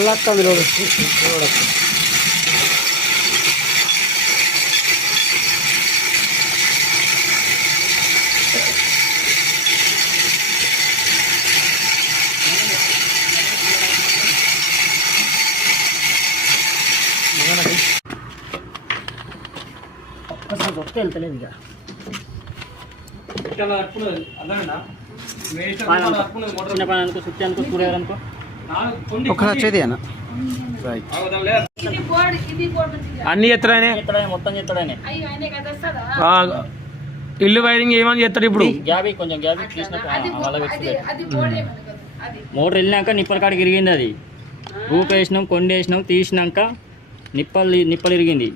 మళ్ళా అందులో ఒక్క వెళ్తలేదు ఇక చిన్న పని అనుకో సుట్టి అనుకో కూరేయాలనుకో ఒకసారి వచ్చేది అన్న అన్ని ఎత్తడానే మొత్తం చేస్తాడనే ఇల్లు వైరింగ్ ఏమని చేస్తాడు ఇప్పుడు గ్యాబీ కొంచెం గ్యాబీ తీసినాక మోటార్ వెళ్ళినాక నిప్పల కాడికి ఇరిగింది అది రూపు వేసినాం కొండ వేసినాం తీసినాక నిప్పలు ఇరిగింది